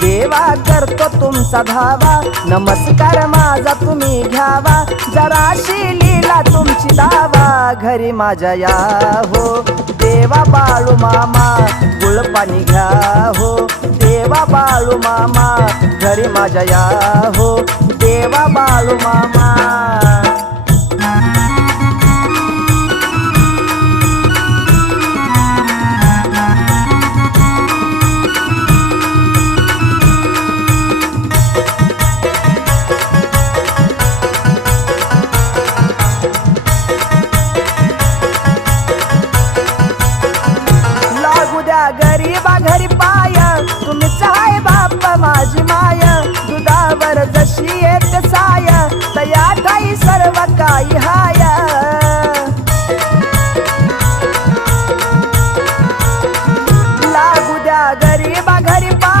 देवा करतो तुमचा धावा, नमस्कार माझा तुम्ही घ्यावा, जराशी लीला तुमची दावा, घरी माझ्या या हो देवा बाळू मामा, गुळपाणी घ्या हो देवा बाळू मामा, घरी माझ्या या हो देवा बाळू मामा.